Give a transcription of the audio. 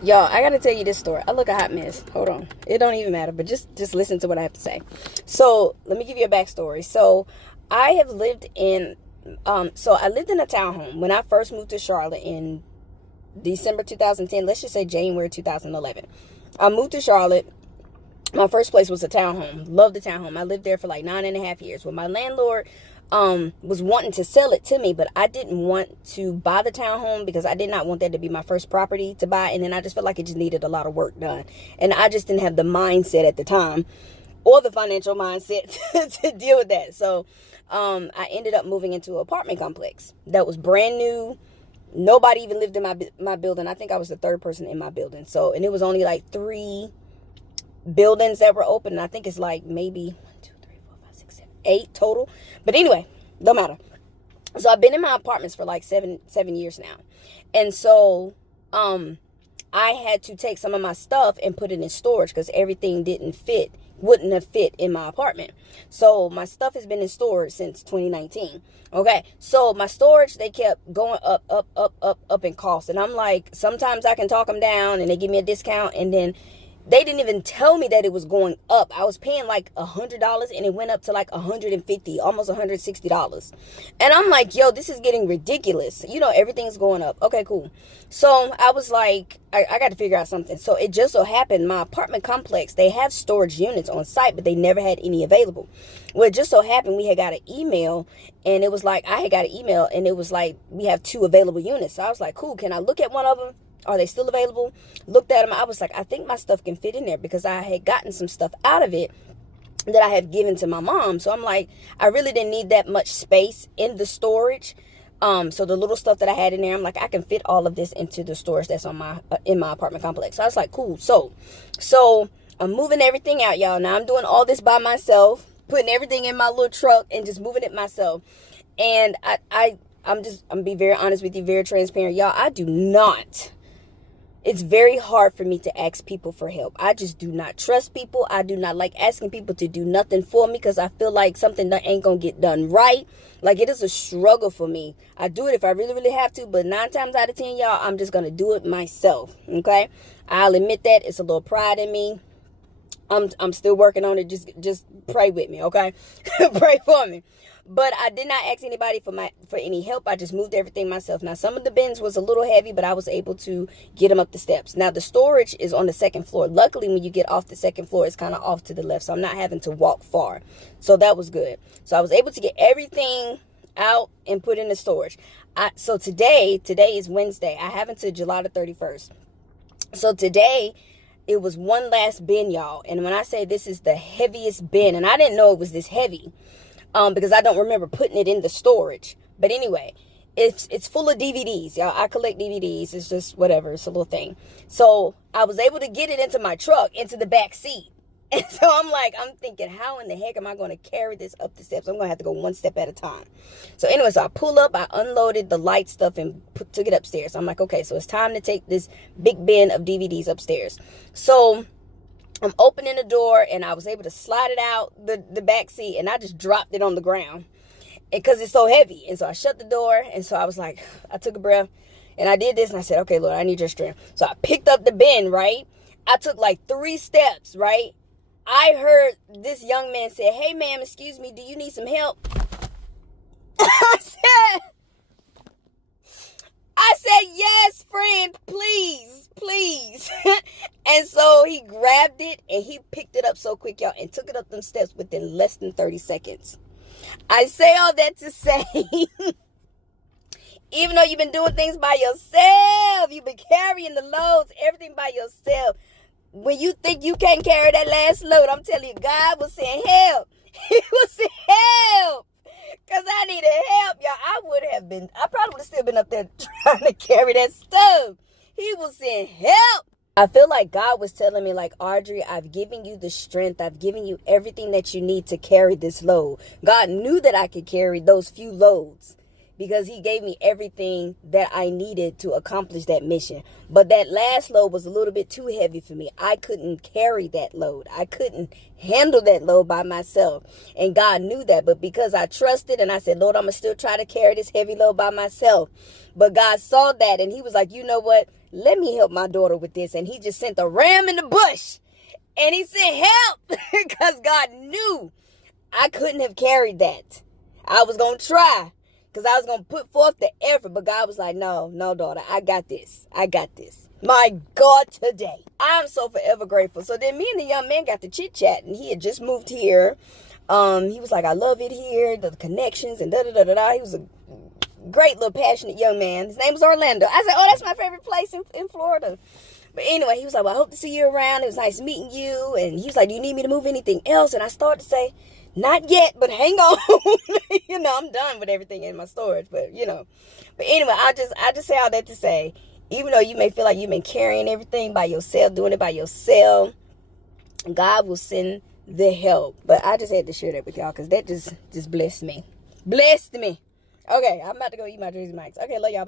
Y'all, I gotta tell you this story. I look a hot mess. Hold on. It don't even matter, but just listen to what I have to say. So let me give you a backstory. So I have lived in so I lived in a townhome when I first moved to Charlotte in December 2010. Let's just say January 2011. I moved to Charlotte. My first place was a townhome. Loved the townhome. I lived there for like 9.5 years. When my landlord was wanting to sell it to me, but I didn't want to buy the townhome because I did not want that to be my first property to buy. And then I just felt like it just needed a lot of work done. And I just didn't have the mindset at the time or the financial mindset to deal with that. So I ended up moving into an apartment complex that was brand new. Nobody even lived in my building. I think I was the third person in my building. So, and it was only like 3 buildings that were open, and I think it's like maybe 1, 2, 3, 4, 5, 6, 7, 8 total. But anyway, don't matter. So I've been in my apartments for like seven years now, and so I had to take some of my stuff and put it in storage because everything wouldn't have fit in my apartment. So my stuff has been in storage since 2019. Okay, so my storage, they kept going up in cost, and I'm like, sometimes I can talk them down and they give me a discount, and then they didn't even tell me that it was going up. I was paying like $100 and it went up to like $150, almost $160. And I'm like, yo, this is getting ridiculous. You know, everything's going up. Okay, cool. So I was like, I got to figure out something. So it just so happened my apartment complex, they have storage units on site, but they never had any available. Well, it just so happened we had got an email, and it was like, I had got an email and it was like, we have 2 available units. So I was like, cool, can I look at one of them? Are they still available? Looked at them. I was like, I think my stuff can fit in there because I had gotten some stuff out of it that I had given to my mom. So I'm like, I really didn't need that much space in the storage. So the little stuff that I had in there, I'm like, I can fit all of this into the storage that's on my in my apartment complex. So I was like, cool. So I'm moving everything out, y'all. Now I'm doing all this by myself, putting everything in my little truck and just moving it myself. And I'm be very honest with you, very transparent, y'all. I do not. It's very hard for me to ask people for help. I just do not trust people. I do not like asking people to do nothing for me because I feel like something that ain't going to get done right. Like, it is a struggle for me. I do it if I really, really have to, but 9 times out of 10, y'all, I'm just going to do it myself, okay? I'll admit that. It's a little pride in me. I'm still working on it. Just pray with me, okay? Pray for me. But I did not ask anybody for any help. I just moved everything myself. Now, some of the bins was a little heavy, but I was able to get them up the steps. Now, the storage is on the 2nd floor. Luckily, when you get off the 2nd floor, it's kind of off to the left, so I'm not having to walk far. So that was good. So I was able to get everything out and put in the storage. So today is Wednesday. I have until July the 31st. So today, it was one last bin, y'all. And when I say this is the heaviest bin, and I didn't know it was this heavy, because I don't remember putting it in the storage. But anyway, it's full of DVDs, y'all. I collect DVDs. It's just whatever. It's a little thing. So I was able to get it into my truck, into the back seat. And so I'm thinking, how in the heck am I going to carry this up the steps? I'm going to have to go one step at a time. So anyway, so I pull up, I unloaded the light stuff and took it upstairs. I'm like, okay, so it's time to take this big bin of DVDs upstairs. So I'm opening the door, and I was able to slide it out the back seat, and I just dropped it on the ground because it's so heavy. And so I shut the door, and so I was like, I took a breath, and I did this, and I said, okay, Lord, I need your strength. So I picked up the bin, right? I took like 3 steps, right? I heard this young man say, hey, ma'am, excuse me, do you need some help? I said, yes, friend, please. And so he grabbed it and he picked it up so quick, y'all, and took it up them steps within less than 30 seconds. I say all that to say, even though you've been doing things by yourself, you've been carrying the loads, everything by yourself, when you think you can't carry that last load, I'm telling you, God was saying help. He was saying help. Because I needed help, y'all. I probably would have still been up there trying to carry that stuff. He was saying help. I feel like God was telling me, like, Audrey, I've given you the strength. I've given you everything that you need to carry this load. God knew that I could carry those few loads because he gave me everything that I needed to accomplish that mission. But that last load was a little bit too heavy for me. I couldn't carry that load. I couldn't handle that load by myself. And God knew that. But because I trusted and I said, Lord, I'm going to still try to carry this heavy load by myself. But God saw that and he was like, you know what? let me help my daughter with this. And he just sent a ram in the bush. And he said, help, because God knew I couldn't have carried that. I was going to try, because I was going to put forth the effort. But God was like, no, daughter, I got this. I got this. My God, today. I'm so forever grateful. So then me and the young man got to chit-chatting. He had just moved here. He was like, I love it here, the connections and da-da-da-da-da. He was a great little passionate young man. His name was Orlando. I said, oh, that's my favorite place in Florida. But anyway, he was like, well, I hope to see you around. It was nice meeting you. And he was like, do you need me to move anything else? And I started to say, not yet, but hang on. I'm done with everything in my storage, but But anyway, I just say all that to say, even though you may feel like you've been carrying everything by yourself, doing it by yourself, God will send the help. But I just had to share that with y'all because that just blessed me. Blessed me. Okay, I'm about to go eat my Drizzy Mikes. Okay, love y'all.